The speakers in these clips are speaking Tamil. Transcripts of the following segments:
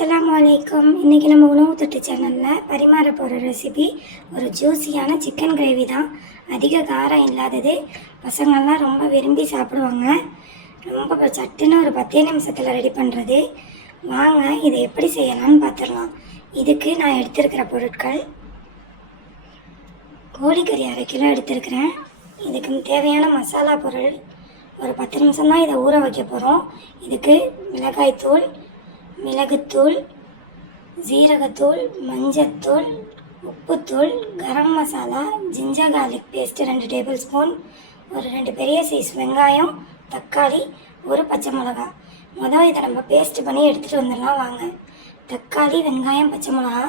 அஸ்ஸலாமு அலைக்கும். இன்றைக்கி நம்ம உணவு தொட்டு சேனலில் பரிமாற போகிற ரெசிபி ஒரு ஜூஸியான சிக்கன் கிரேவி தான். அதிக காரம் இல்லாதது, பசங்கள்லாம் ரொம்ப விரும்பி சாப்பிடுவாங்க. ரொம்ப சட்டுன்னு ஒரு 10 நிமிஷத்தில் ரெடி பண்ணுறது. வாங்க இதை எப்படி செய்யலாம்னு பார்த்துடலாம். இதுக்கு நான் எடுத்திருக்கிற பொருட்கள்: கோழிக்கறி 1/2 கிலோ எடுத்திருக்கிறேன். இதுக்கு தேவையான மசாலா பொருள் ஒரு 10 நிமிஷம் தான் இதை ஊற வைக்க போகிறோம். இதுக்கு மிளகாய்த்தூள், மிளகுத்தூள், ஜீரகத்தூள், மஞ்சத்தூள், உப்புத்தூள், garam masala, ginger garlic paste 2 tablespoon, ஒரு 2 பெரிய சைஸ் வெங்காயம், தக்காளி, ஒரு பச்சை மிளகா. இதை நம்ம பேஸ்ட் பண்ணி எடுத்துகிட்டு வந்துடலாம் வாங்க. தக்காளி, வெங்காயம், பச்சை மிளகா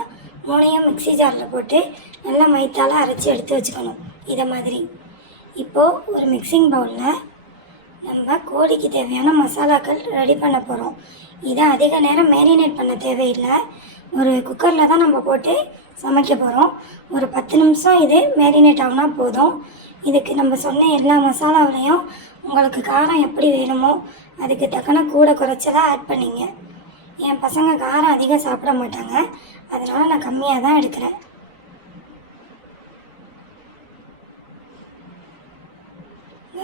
3ஐயும் மிக்ஸி ஜாரில் போட்டு நல்லா மைத்தால் அரைச்சி எடுத்து வச்சுக்கணும். இதை மாதிரி இப்போது ஒரு மிக்சிங் பவுலில் நம்ம கோழிக்கு தேவையான மசாலாக்கள் ரெடி பண்ண போகிறோம். இதை அதிக நேரம் மேரினேட் பண்ண தேவையில்லை. ஒரு குக்கரில் தான் நம்ம போட்டு சமைக்க போகிறோம். ஒரு 10 நிமிஷம் இது மேரினேட் ஆகுனா போதும். இதுக்கு நம்ம சொன்ன எல்லா மசாலாவிலையும் உங்களுக்கு காரம் எப்படி வேணுமோ அதுக்கு தக்கன கூட குறைச்சலாம் ஆட் பண்ணிங்க. என் பசங்க காரம் அதிகம் சாப்பிட மாட்டாங்க, அதனால் நான் கம்மியாக தான் எடுக்கிறேன்.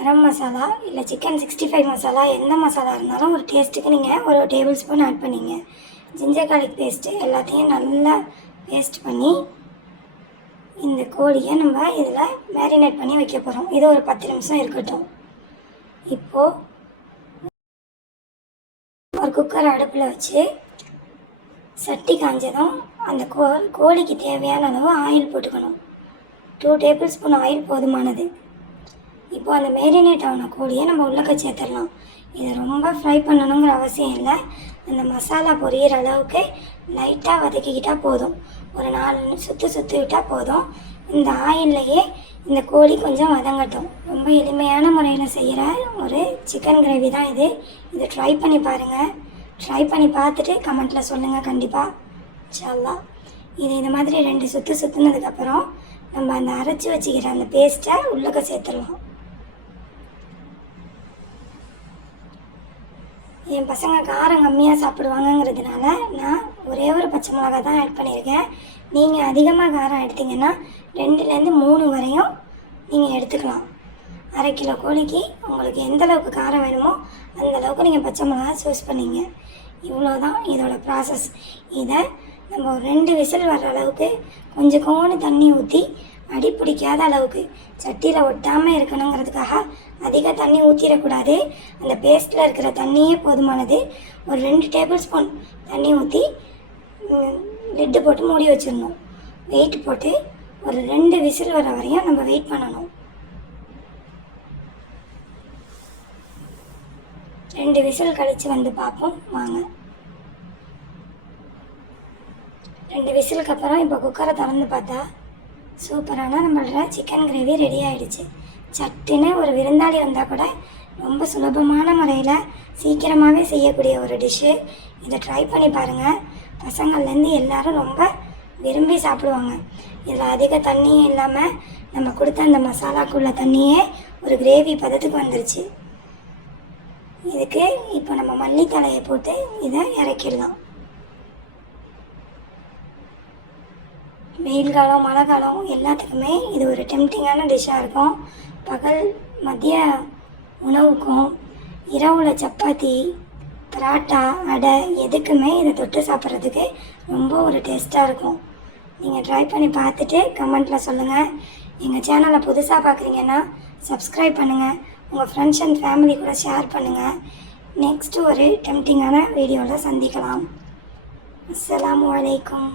கரம் மசாலா இல்லை சிக்கன் 65 மசாலா, எந்த மசாலா இருந்தாலும் ஒரு டேஸ்ட்டுக்கு நீங்கள் ஒரு டேபிள் ஸ்பூன் ஆட் பண்ணிங்க. ஜிஞ்சர் கார்லிக் பேஸ்ட்டு எல்லாத்தையும் நல்லா பேஸ்ட் பண்ணி இந்த கோழியை நம்ம இதில் மேரினேட் பண்ணி வைக்க போகிறோம். இது ஒரு 10 நிமிஷம் இருக்கட்டும். இப்போது ஒரு குக்கர் அடுப்பில் வச்சு சட்டி காஞ்சதும் அந்த கோழிக்கு தேவையான அளவு ஆயில் போட்டுக்கணும். 2 டேபிள் ஸ்பூன் ஆயில் போதுமானது. இப்போ அந்த மேரினேட் ஆன கோழியை நம்ம உள்ளக்க சேர்த்துடலாம். இதை ரொம்ப ஃப்ரை பண்ணணுங்கிற அவசியம் இல்லை. அந்த மசாலா பொரியிற அளவுக்கு லைட்டாக வதக்கிக்கிட்டால் போதும். ஒரு 4 சுற்றி விட்டால் போதும். இந்த ஆயில்லையே இந்த கோழி கொஞ்சம் வதங்கட்டும். ரொம்ப எளிமையான முறையில் செய்கிற ஒரு சிக்கன் கிரேவி தான் இது. இதை ட்ரை பண்ணி பாருங்கள். ட்ரை பண்ணி பார்த்துட்டு கமெண்ட்டில் சொல்லுங்கள் கண்டிப்பாக, இன்ஷா அல்லாஹ். இந்த மாதிரி 2 சுற்றுனதுக்கப்புறம் நம்ம அந்த அரைச்சி வச்சுக்கிற அந்த பேஸ்ட்டை உள்ளக்க சேர்த்துடலாம். என் பசங்க காரம் கம்மியாக சாப்பிடுவாங்கங்கிறதுனால நான் ஒரே ஒரு பச்சை மிளகா தான் ஆட் பண்ணியிருக்கேன். நீங்கள் அதிகமாக காரம் எடுத்திங்கன்னா 2லேருந்து 3 வரையும் நீங்கள் எடுத்துக்கலாம். 1/2 கிலோ கோழிக்கு உங்களுக்கு எந்த அளவுக்கு காரம் வேணுமோ அந்தளவுக்கு நீங்கள் பச்சை மிளகா சூஸ் பண்ணிங்க. இவ்வளோதான் இதோட ப்ராசஸ். இதை நம்ம ஒரு 2 விசில் வர்ற அளவுக்கு கொஞ்சம் தண்ணி ஊற்றி அடி பிடிக்காத அளவுக்கு சட்டியில் ஒட்டாமல் இருக்கணுங்கிறதுக்காக அதிக தண்ணி ஊற்றிடக்கூடாது. அந்த பேஸ்ட்டில் இருக்கிற தண்ணியே போதுமானது. ஒரு 2 டேபிள் ஸ்பூன் தண்ணி ஊற்றி லிட்டு போட்டு மூடி வச்சிடணும். வெயிட் போட்டு ஒரு 2 விசில் வர வரையும் நம்ம வெயிட் பண்ணணும். 2 விசில் கழித்து வந்து பார்ப்போம் வாங்க. 2 விசிலுக்கு அப்புறம் இப்போ குக்கரை திறந்து பார்த்தா சூப்பரான நம்மளோட சிக்கன் கிரேவி ரெடி ஆகிடுச்சு. சட்டுன்னு ஒரு விருந்தாளி வந்தால் கூட ரொம்ப சுலபமான முறையில் சீக்கிரமாகவே செய்யக்கூடிய ஒரு டிஷ்ஷு. இதை ட்ரை பண்ணி பாருங்கள். பசங்கள்லேருந்து எல்லோரும் ரொம்ப விரும்பி சாப்பிடுவாங்க. இதில் அதிக தண்ணியும் இல்லாமல் நம்ம கொடுத்த அந்த மசாலாக்குள்ள தண்ணியே ஒரு கிரேவி பதத்துக்கு வந்துருச்சு. இதுக்கு இப்போ நம்ம மல்லித்தலையை போட்டு இதை இறக்கிடலாம். வெயில் காலம், மழை காலம் எல்லாத்துக்குமே இது ஒரு டெம்டிங்கான டிஷ்ஷாக இருக்கும். பகல் மதிய உணவுக்கும் இரவில் சப்பாத்தி, பராட்டா, அடை எதுக்குமே இதை தொட்டு சாப்பிட்றதுக்கு ரொம்ப ஒரு டேஸ்ட்டாக இருக்கும். நீங்கள் ட்ரை பண்ணி பார்த்துட்டு கமெண்ட்டில் சொல்லுங்கள். எங்கள் சேனலை புதுசாக பார்க்குறீங்கன்னா சப்ஸ்கிரைப் பண்ணுங்கள். உங்கள் ஃப்ரெண்ட்ஸ் அண்ட் ஃபேமிலி கூட ஷேர் பண்ணுங்கள். நெக்ஸ்ட்டு ஒரு டெம்டிங்கான வீடியோவில் சந்திக்கலாம். அஸ்ஸலாமு அலைக்கும்.